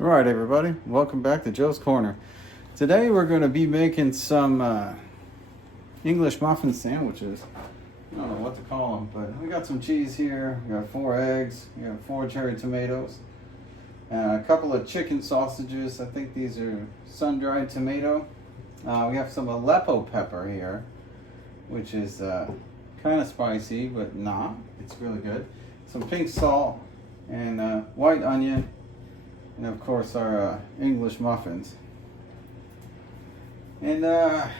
Alright everybody, welcome back to Joe's Corner. Today we're going to be making some English muffin sandwiches. I don't know what to call them, but we got some cheese here, we got 4 eggs, we got 4 cherry tomatoes, a couple of chicken sausages. I think these are sun-dried tomato. We have some Aleppo pepper here, which is kind of spicy, but not. It's really good. Some pink salt and white onion. And of course our English muffins. And we're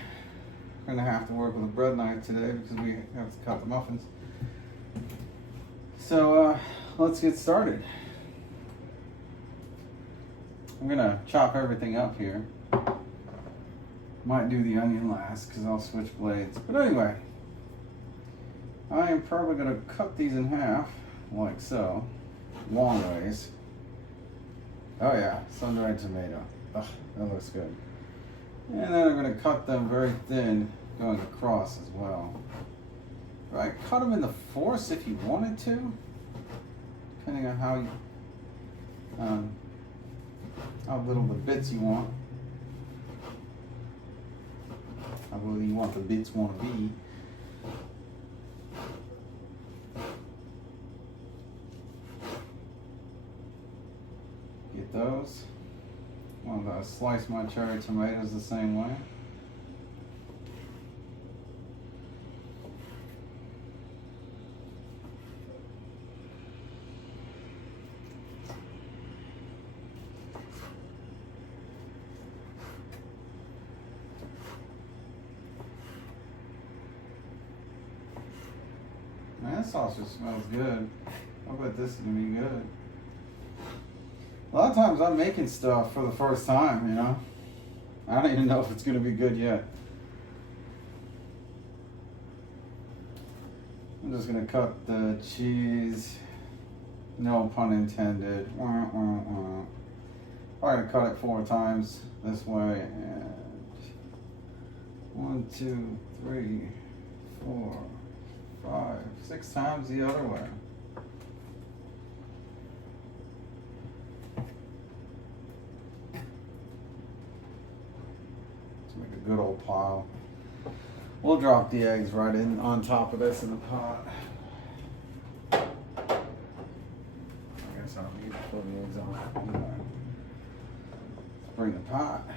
gonna have to work with a bread knife today because we have to cut the muffins. So let's get started. I'm gonna chop everything up here. Might do the onion last because I'll switch blades. But anyway, I am probably gonna cut these in half like so, long ways. Oh yeah, sun-dried tomato. Ugh, that looks good. And then I'm going to cut them very thin, going across as well. Right, cut them in the force if you wanted to, depending on how little the bits you want. How little you want the bits want to be. Get those. I'm going to slice my cherry tomatoes the same way. Man, that sausage smells good. I bet this is going to be good. A lot of times I'm making stuff for the first time, you know. I don't even know if it's going to be good yet. I'm just going to cut the cheese. No pun intended. I'm going to cut it 4 times this way. And 1, 2, 3, 4, 5, 6 times the other way. Make a good old pile. We'll drop the eggs right in on top of this in the pot. I guess I don't need to put the eggs on. Let's bring the pot.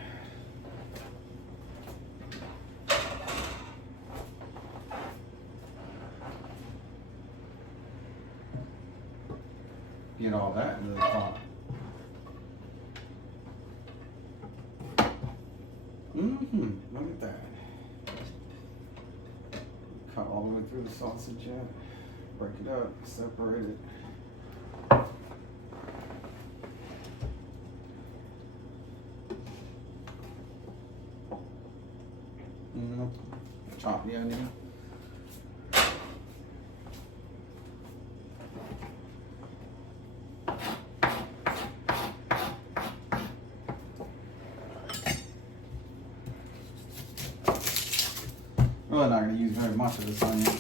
Get all that into the pot. Look at that. Cut all the way through the sausage yet. Break it up, separate it. Chop the onion. Really not going to use very much of this onion.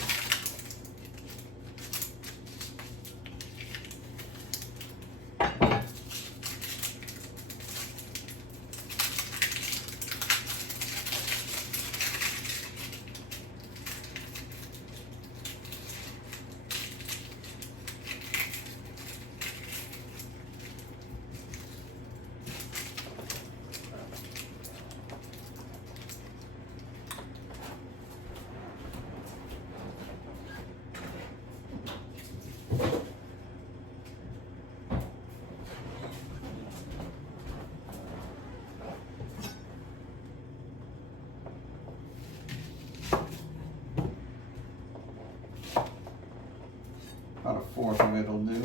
About a 1/4 of it'll do.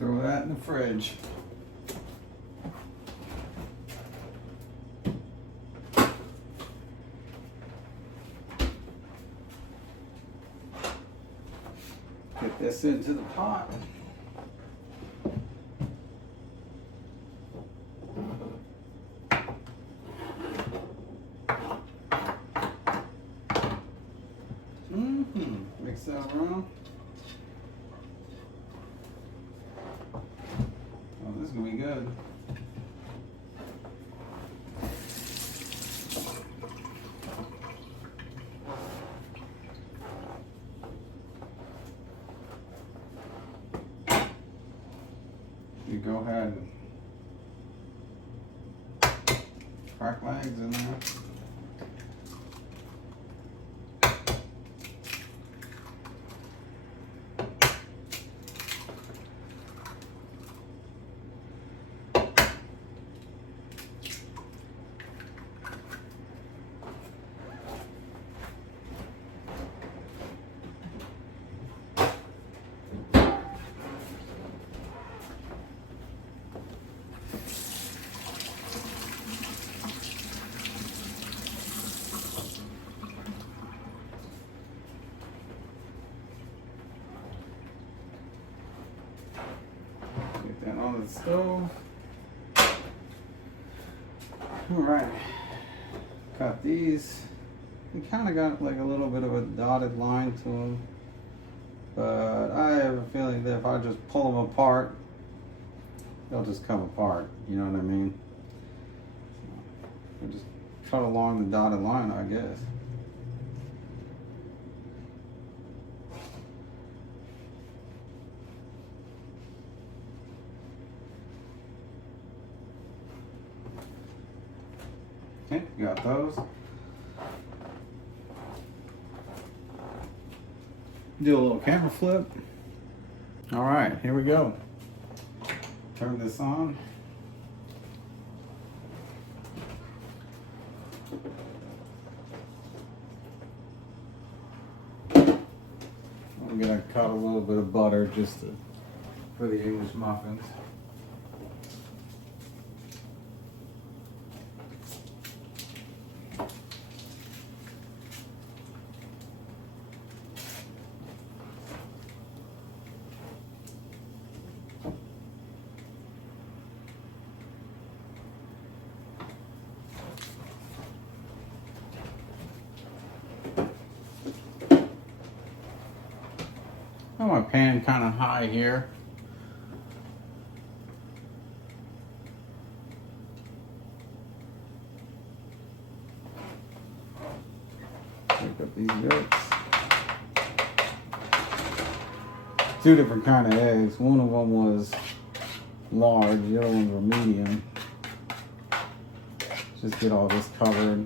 Throw that in the fridge. Get this into the pot. Mix that around. Oh, this is gonna be good. You go ahead and crack my eggs in there. Get that on the stove. All right, cut these. We kind of got like a little bit of a dotted line to them, but I have a feeling that if I just pull them apart, they'll just come apart. You know what I mean? So we just cut along the dotted line, I guess. Okay, got those. Do a little camera flip. All right, here we go. Turn this on. I'm gonna cut a little bit of butter just for the English muffins. I want my pan kind of high here. Pick up these yolks. Two different kind of eggs. One of them was large, the other ones were medium. Just get all this covered.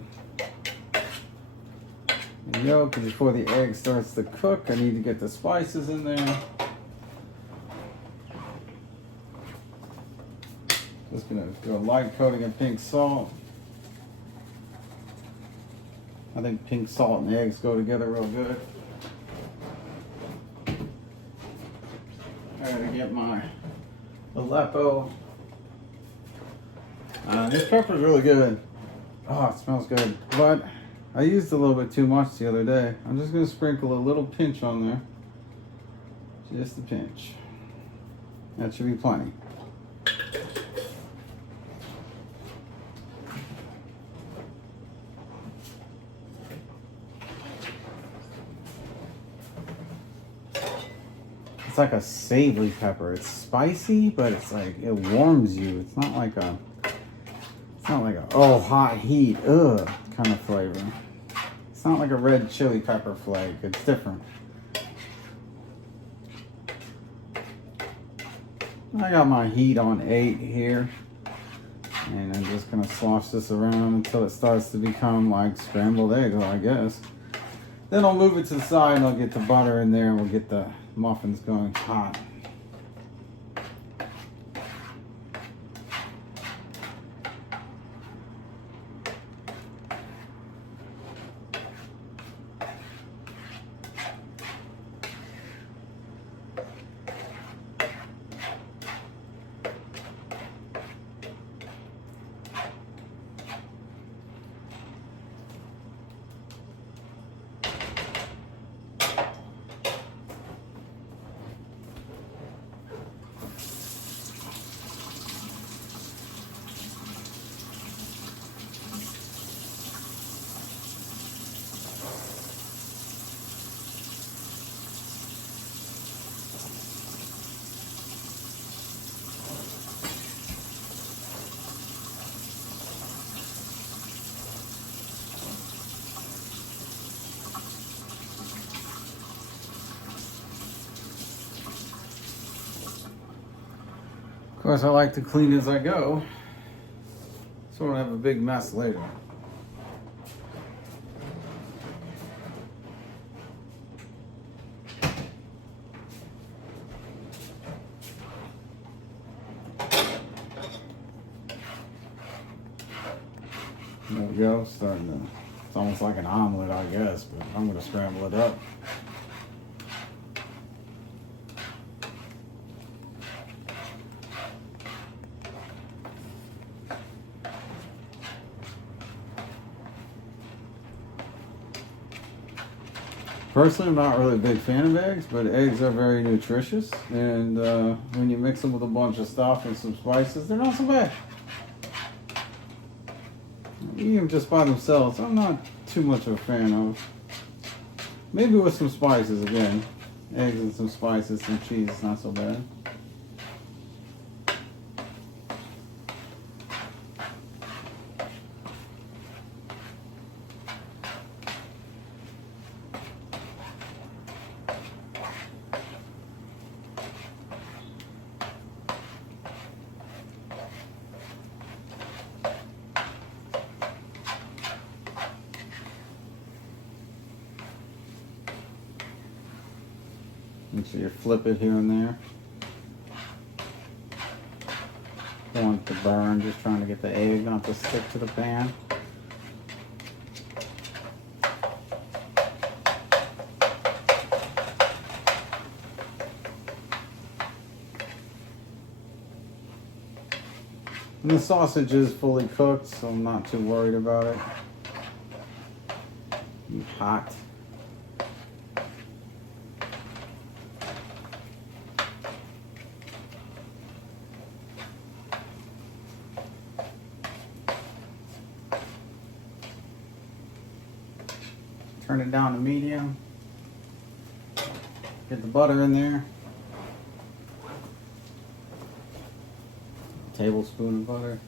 The yolk, before the egg starts to cook, I need to get the spices in there. Just gonna do a light coating of pink salt. I think pink salt and eggs go together real good. I gotta get my Aleppo. This pepper's really good. Oh, it smells good. But I used a little bit too much the other day. I'm just gonna sprinkle a little pinch on there. Just a pinch. That should be plenty. It's like a savory pepper. It's spicy, but it's like, it warms you. It's not like a oh, hot heat, ugh, kind of flavor. It's not like a red chili pepper flake. It's different. I got my heat on 8 here. And I'm just gonna slosh this around until it starts to become like scrambled eggs, I guess. Then I'll move it to the side and I'll get the butter in there and we'll get the muffins going hot. course, I like to clean as I go, so I don't have a big mess later. There we go, starting to, it's almost like an omelet, I guess, but I'm going to scramble it up. Personally, I'm not really a big fan of eggs, but eggs are very nutritious, and when you mix them with a bunch of stuff and some spices, they're not so bad. Even just by themselves, I'm not too much of a fan of. Maybe with some spices again. Eggs and some spices, some cheese, it's not so bad. Make sure you flip it here and there. Don't want it to burn, just trying to get the egg not to stick to the pan. And the sausage is fully cooked, so I'm not too worried about it. It's hot. Turn it down to medium. Get the butter in there. A tablespoon of butter.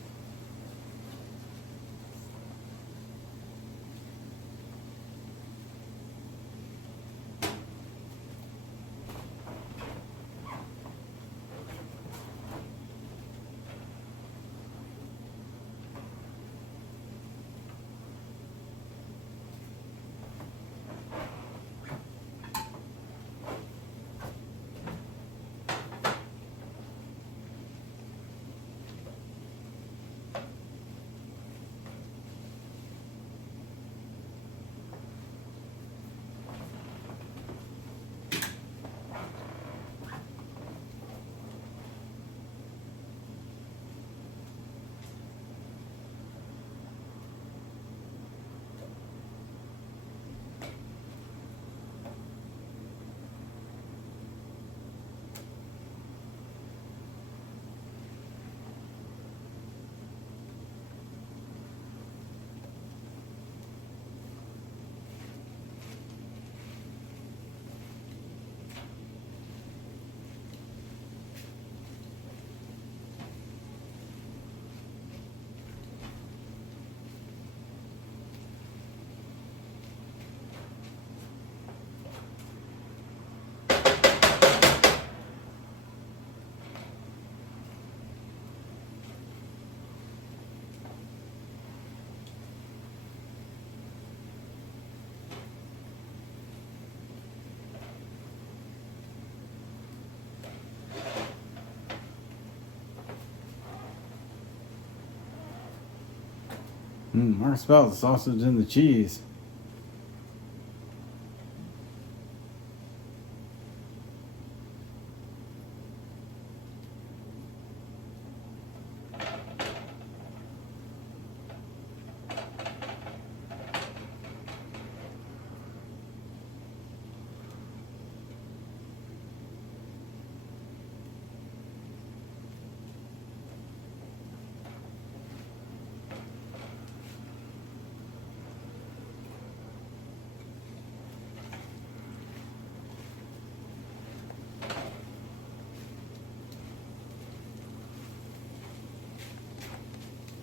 I can smell the sausage and the cheese.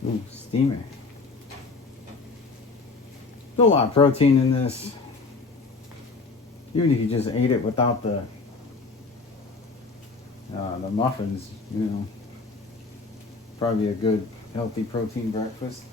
Ooh, steamy. There's a lot of protein in this. Even if you just ate it without the muffins, you know, probably a good healthy protein breakfast.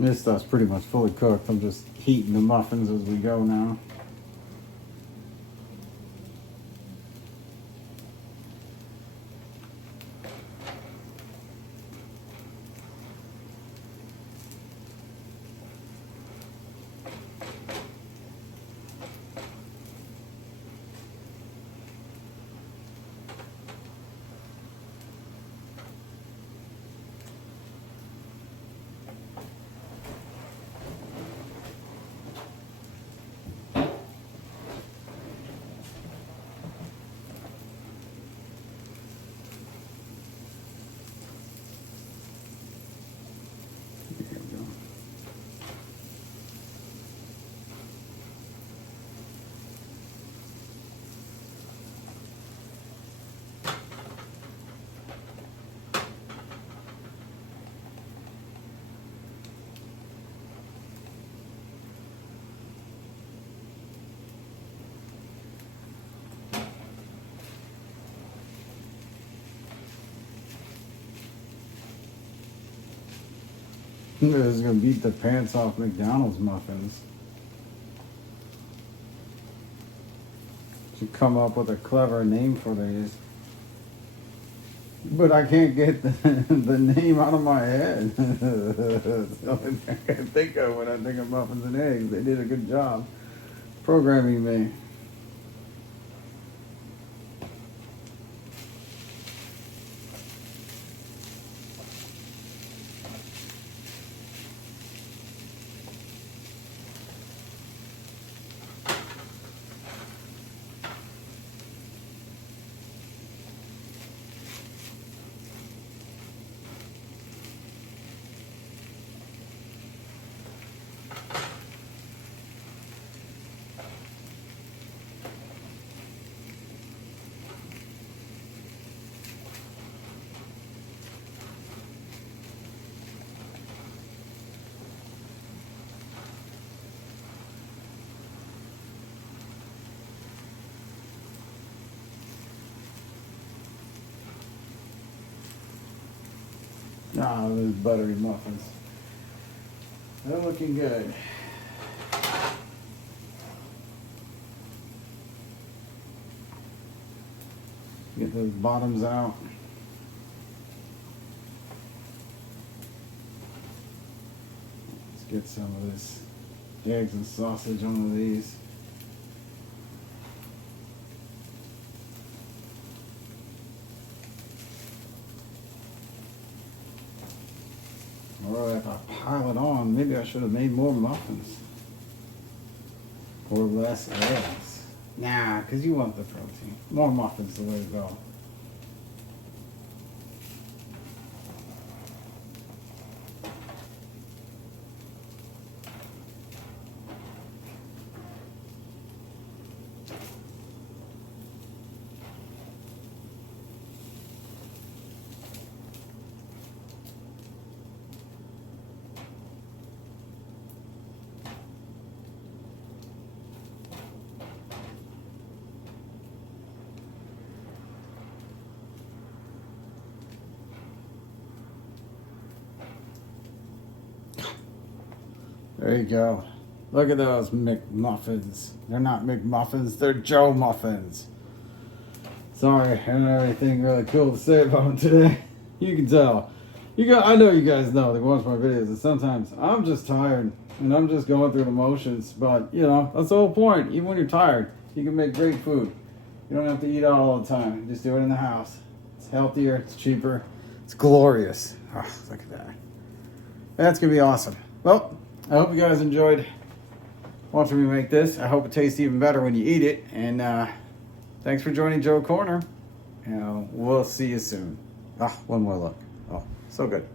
This stuff's pretty much fully cooked. I'm just heating the muffins as we go now. This is gonna beat the pants off McDonald's muffins. Should come up with a clever name for these. But I can't get the name out of my head. It's the only thing I can think of when I think of muffins and eggs. They did a good job programming me. Ah, those buttery muffins. They're looking good. Get those bottoms out. Let's get some of this eggs and sausage on these. Or if I pile it on, maybe I should have made more muffins. Or less eggs. Nah, because you want the protein. More muffins the way to go. There you go. Look at those McMuffins. They're not McMuffins, they're Joe Muffins. Sorry, I don't have anything really cool to say about them today. You can tell. I know you guys know, they watch my videos, and sometimes I'm just tired, and I'm just going through the motions, but, you know, that's the whole point. Even when you're tired, you can make great food. You don't have to eat out all the time. Just do it in the house. It's healthier, it's cheaper, it's glorious. Oh, look at that. That's going to be awesome. Well, I hope you guys enjoyed watching me make this. I hope it tastes even better when you eat it. And thanks for joining Joe Corner. We'll see you soon. One more look. Oh, so good.